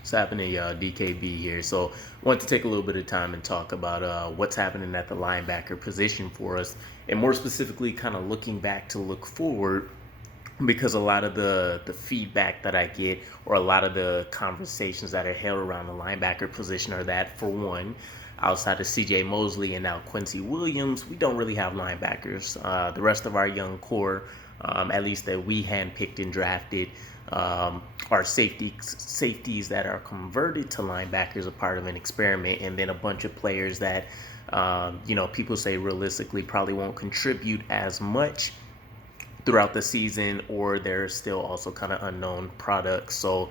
What's happening, y'all? DKB here. So, want to take a little bit of time and talk about what's happening at the linebacker position for us, and more specifically, kind of looking back to look forward, because a lot of the feedback that I get, or a lot of the conversations that are held around the linebacker position, are that for one, outside of C.J. Mosley and now Quincy Williams, we don't really have linebackers. The rest of our young core, at least that we handpicked and drafted, are safeties that are converted to linebackers, a part of an experiment, and then a bunch of players that people say realistically probably won't contribute as much throughout the season, or they're still also kind of unknown products. So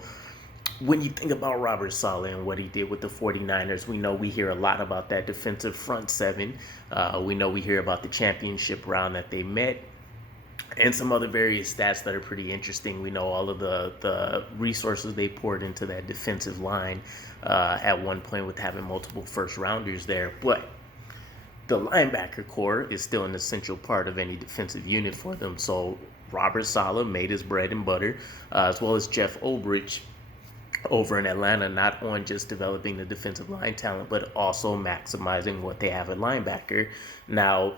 when you think about Robert Saleh and what he did with the 49ers, we hear a lot about that defensive front seven. We hear about the championship round that they met, and some other various stats that are pretty interesting. We know all of the resources they poured into that defensive line at one point, with having multiple first rounders there. But the linebacker core is still an essential part of any defensive unit for them. So Robert Saleh made his bread and butter, as well as Jeff Ulbrich over in Atlanta, not on just developing the defensive line talent, but also maximizing what they have at linebacker. Now,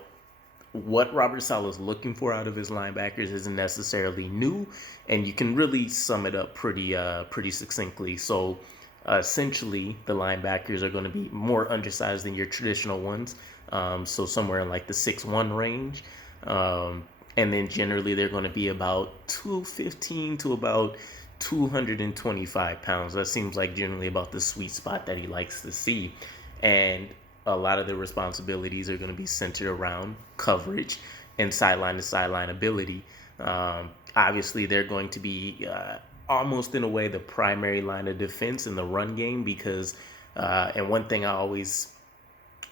what Robert Saleh is looking for out of his linebackers isn't necessarily new, and you can really sum it up pretty succinctly. So essentially, the linebackers are going to be more undersized than your traditional ones, so somewhere in like the 6'1" range, and then generally they're going to be about 215 to about 225 pounds. That seems like generally about the sweet spot that he likes to see. And a lot of the responsibilities are going to be centered around coverage and sideline to sideline ability. Obviously, they're going to be almost in a way the primary line of defense in the run game, because, and one thing I always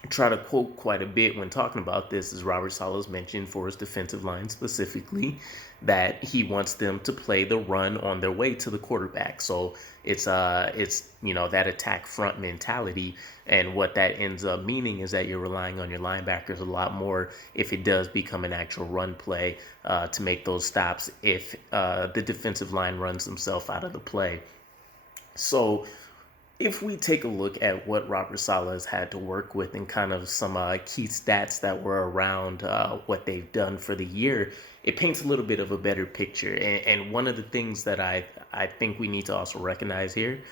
try to quote quite a bit when talking about this is Robert Saleh's mentioned for his defensive line specifically that he wants them to play the run on their way to the quarterback. So it's that attack front mentality, and what that ends up meaning is that you're relying on your linebackers a lot more if it does become an actual run play, to make those stops if the defensive line runs themselves out of the play. So if we take a look at what Robert Saleh has had to work with, and kind of some key stats that were around what they've done for the year, it paints a little bit of a better picture. And one of the things that I think we need to also recognize here,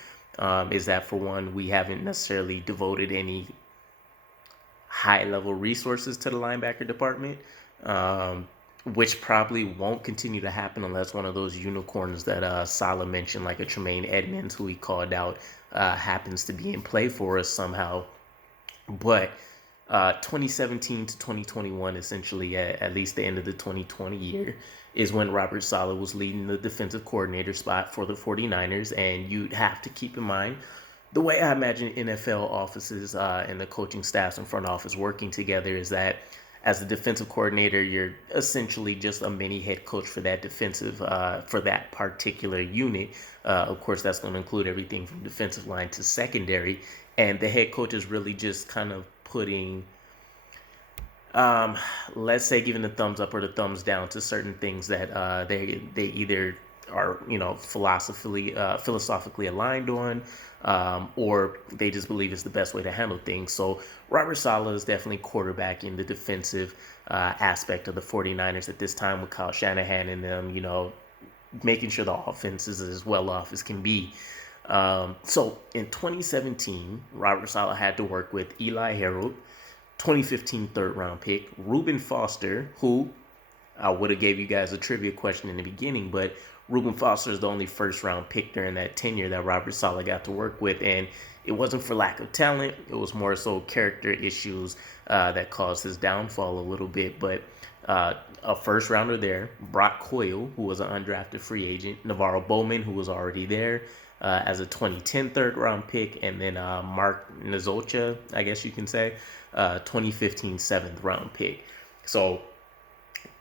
is that, for one, we haven't necessarily devoted any high level resources to the linebacker department, which probably won't continue to happen unless one of those unicorns that Saleh mentioned, like a Tremaine Edmonds, who he called out, happens to be in play for us somehow. But 2017 to 2021, essentially at least the end of the 2020 year, is when Robert Saleh was leading the defensive coordinator spot for the 49ers. And you'd have to keep in mind, the way I imagine NFL offices and the coaching staffs and front office working together, is that as the defensive coordinator, you're essentially just a mini head coach for that for that particular unit. Of course, that's going to include everything from defensive line to secondary. And the head coach is really just kind of putting, let's say, giving the thumbs up or the thumbs down to certain things that they either are philosophically aligned on, or they just believe it's the best way to handle things. So Robert Saleh is definitely quarterbacking the defensive aspect of the 49ers at this time, with Kyle Shanahan and them, making sure the offense is as well off as can be. So in 2017, Robert Saleh had to work with Eli Harold, 2015 third round pick, Reuben Foster, who I would have gave you guys a trivia question in the beginning, but Reuben Foster is the only first round pick during that tenure that Robert Saleh got to work with. And it wasn't for lack of talent. It was more so character issues that caused his downfall a little bit. But a first rounder there, Brock Coyle, who was an undrafted free agent, Navarro Bowman, who was already there as a 2010 third round pick, and then Mark Nzolcha, I guess you can say, 2015 seventh round pick. So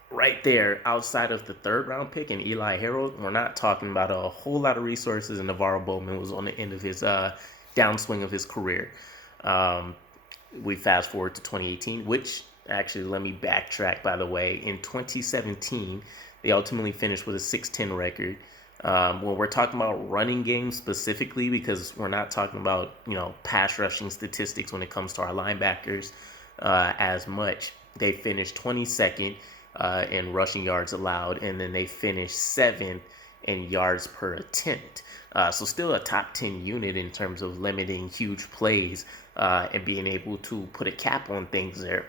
right there, outside of the third round pick and Eli Harold, we're not talking about a whole lot of resources. And Navarro Bowman was on the end of his downswing of his career. We fast forward to 2018, which actually, let me backtrack, by the way. In 2017, they ultimately finished with a 6-10 record. When we're talking about running games specifically, because we're not talking about pass rushing statistics when it comes to our linebackers as much. They finished 22nd in rushing yards allowed, and then they finished 7th in yards per attempt. So still a top 10 unit in terms of limiting huge plays and being able to put a cap on things there.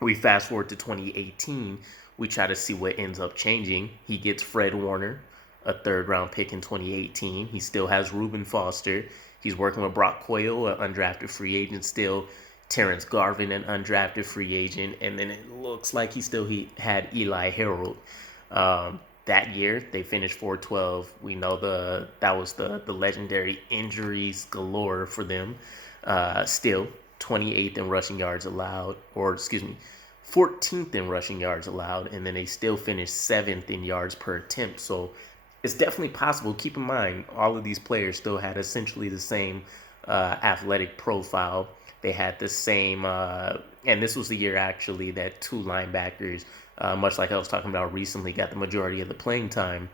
We fast forward to 2018. We try to see what ends up changing. He gets Fred Warner, a third round pick in 2018. He still has Reuben Foster. He's working with Brock Coyle, an undrafted free agent still. Terrence Garvin, an undrafted free agent. And then it looks like he had Eli Harold. That year, they finished 4-12. We know that was the legendary injuries galore for them. Still, 28th in rushing yards allowed, or excuse me, 14th in rushing yards allowed, and then they still finished 7th in yards per attempt. So it's definitely possible. Keep in mind, all of these players still had essentially the same athletic profile. They had the same, and this was the year actually that two linebackers, much like I was talking about recently, got the majority of the playing time,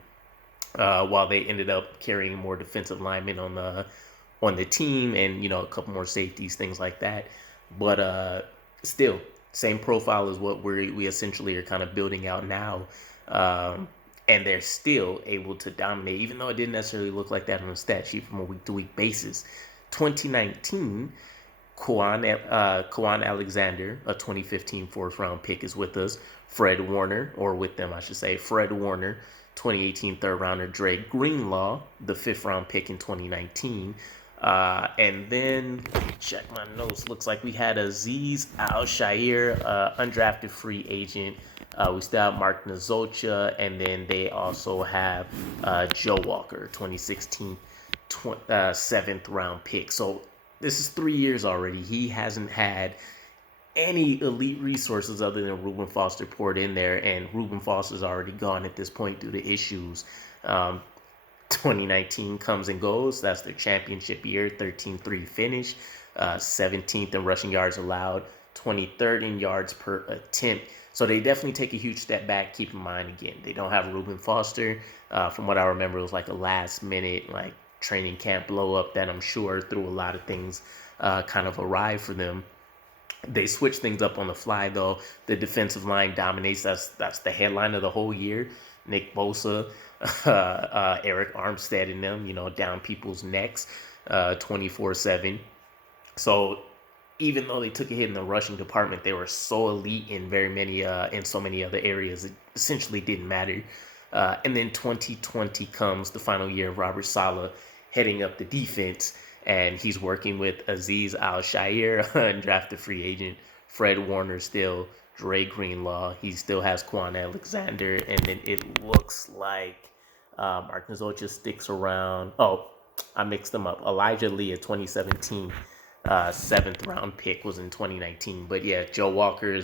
while they ended up carrying more defensive linemen on the team, and a couple more safeties, things like that. But still, same profile as what we essentially are kind of building out now. And they're still able to dominate, even though it didn't necessarily look like that on the stat sheet from a week-to-week basis. 2019, Kwan Alexander, a 2015 fourth-round pick, is with us. Fred Warner, or with them, I should say. Fred Warner, 2018 third-rounder. Dre Greenlaw, the fifth-round pick in 2019. And then, check my notes. Looks like we had Azeez Al-Shaair, undrafted free agent. We still have Mark Nzocha, and then they also have Joe Walker, 2016 seventh round pick. So this is 3 years already. He hasn't had any elite resources other than Reuben Foster poured in there, and Reuben Foster's already gone at this point due to issues. 2019 comes and goes. That's their championship year, 13-3 finish, 17th in rushing yards allowed, 23rd in yards per attempt. So they definitely take a huge step back. Keep in mind, again, they don't have Reuben Foster. From what I remember, it was like a last minute training camp blow up that I'm sure threw a lot of things kind of awry for them. They switch things up on the fly, though. The defensive line dominates. That's the headline of the whole year. Nick Bosa, Eric Armstead in them, down people's necks 24/7. So even though they took a hit in the rushing department, they were so elite in in so many other areas. It essentially didn't matter. And then 2020 comes, the final year of Robert Saleh heading up the defense, and he's working with Azeez Al-Shaair, undrafted free agent, Fred Warner still, Dre Greenlaw. He still has Kwan Alexander, and then it looks like Mark Nzocha sticks around. Oh, I mixed them up. Elijah Lee, a 2017 seventh round pick, was in 2019. But yeah, Joe Walker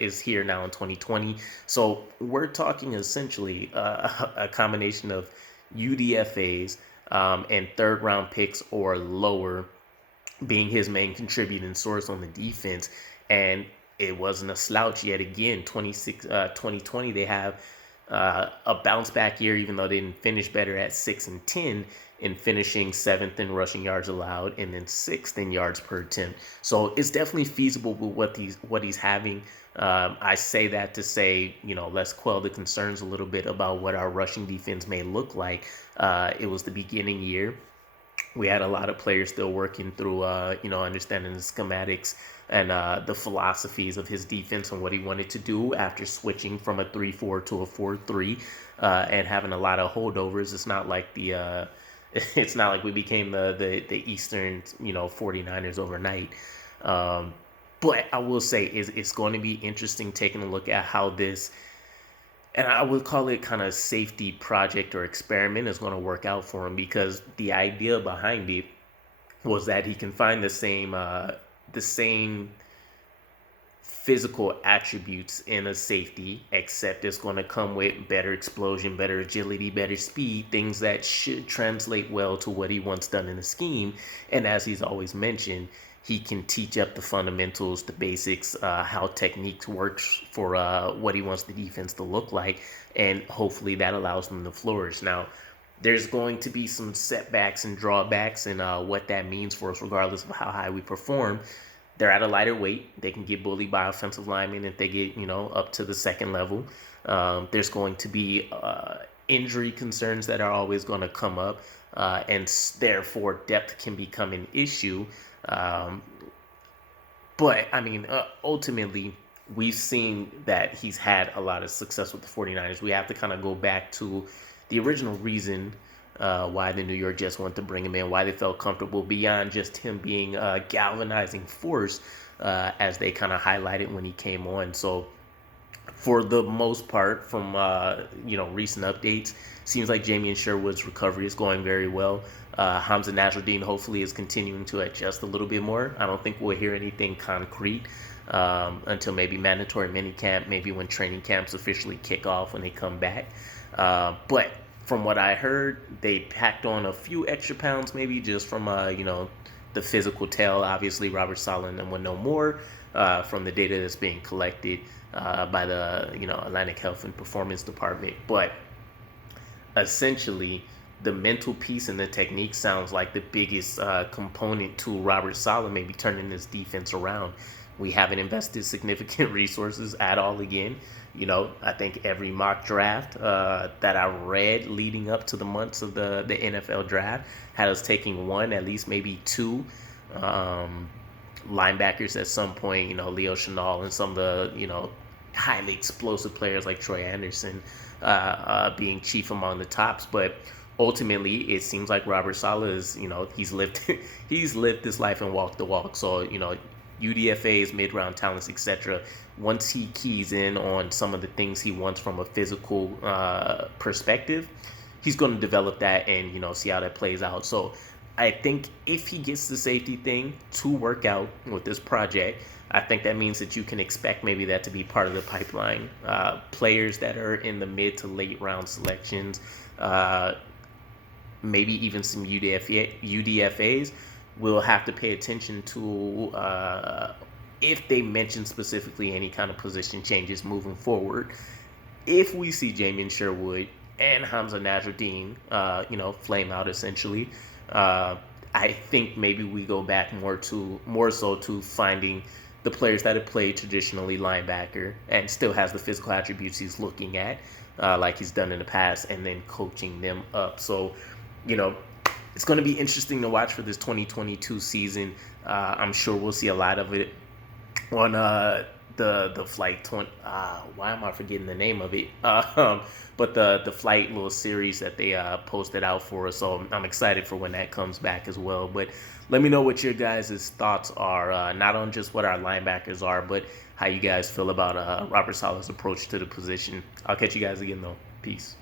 is here now in 2020. So we're talking essentially a combination of UDFAs and third round picks or lower being his main contributing source on the defense. And it wasn't a slouch yet again. 2020, they have a bounce back year, even though they didn't finish better at 6-10 in finishing 7th in rushing yards allowed and then 6th in yards per attempt. So it's definitely feasible with what he's having. I say that to say, let's quell the concerns a little bit about what our rushing defense may look like. It was the beginning year. We had a lot of players still working through, understanding the schematics and the philosophies of his defense and what he wanted to do after switching from a 3-4 to a 4-3 and having a lot of holdovers. It's not like it's not like we became the Eastern, 49ers overnight. But I will say it's going to be interesting taking a look at how this, and I would call it kind of safety project or experiment, is going to work out for him, because the idea behind it was that he can find the same physical attributes in a safety, except it's going to come with better explosion, better agility, better speed, things that should translate well to what he wants done in the scheme. And as he's always mentioned, he can teach up the fundamentals, the basics, how techniques works for what he wants the defense to look like, and hopefully that allows them to flourish. Now, there's going to be some setbacks and drawbacks and what that means for us, regardless of how high we perform. They're at a lighter weight. They can get bullied by offensive linemen if they get, up to the second level. There's going to be injury concerns that are always going to come up, and therefore depth can become an issue. But I mean, ultimately, we've seen that he's had a lot of success with the 49ers. We have to kind of go back to the original reason why the New York Jets wanted to bring him in, why they felt comfortable beyond just him being a galvanizing force, as they kind of highlighted when he came on. So for the most part, from recent updates, seems like Jamien Sherwood's recovery is going very well. Hamza Nasruddin hopefully is continuing to adjust a little bit more. I don't think we'll hear anything concrete until maybe mandatory minicamp, maybe when training camps officially kick off when they come back. But from what I heard, they packed on a few extra pounds, maybe just from the physical tell. Obviously, Robert Saleh and them would know more from the data that's being collected by the Atlantic Health and Performance Department. But essentially, the mental piece and the technique sounds like the biggest component to Robert Saleh maybe turning this defense around. We haven't invested significant resources at all again. I think every mock draft that I read leading up to the months of the NFL draft had us taking one, at least maybe two linebackers at some point, Leo Chenal and some of the, highly explosive players like Troy Anderson being chief among the tops. But ultimately, it seems like Robert Saleh is, he's lived this life and walked the walk. So, UDFAs, mid-round talents, etc. Once he keys in on some of the things he wants from a physical perspective, he's going to develop that and, see how that plays out. So I think if he gets the safety thing to work out with this project, I think that means that you can expect maybe that to be part of the pipeline. Players that are in the mid to late round selections, maybe even some UDFAs, will have to pay attention to if they mention specifically any kind of position changes moving forward. If we see Jamien Sherwood and Hamza Nasruddin, flame out essentially, I think maybe we go back more so to finding the players that have played traditionally linebacker and still has the physical attributes he's looking at, like he's done in the past, and then coaching them up. So, it's going to be interesting to watch for this 2022 season. I'm sure we'll see a lot of it on the flight 20. Why am I forgetting the name of it? But the flight little series that they posted out for us. So I'm excited for when that comes back as well. But let me know what your guys' thoughts are, not on just what our linebackers are, but how you guys feel about Robert Saleh's approach to the position. I'll catch you guys again, though. Peace.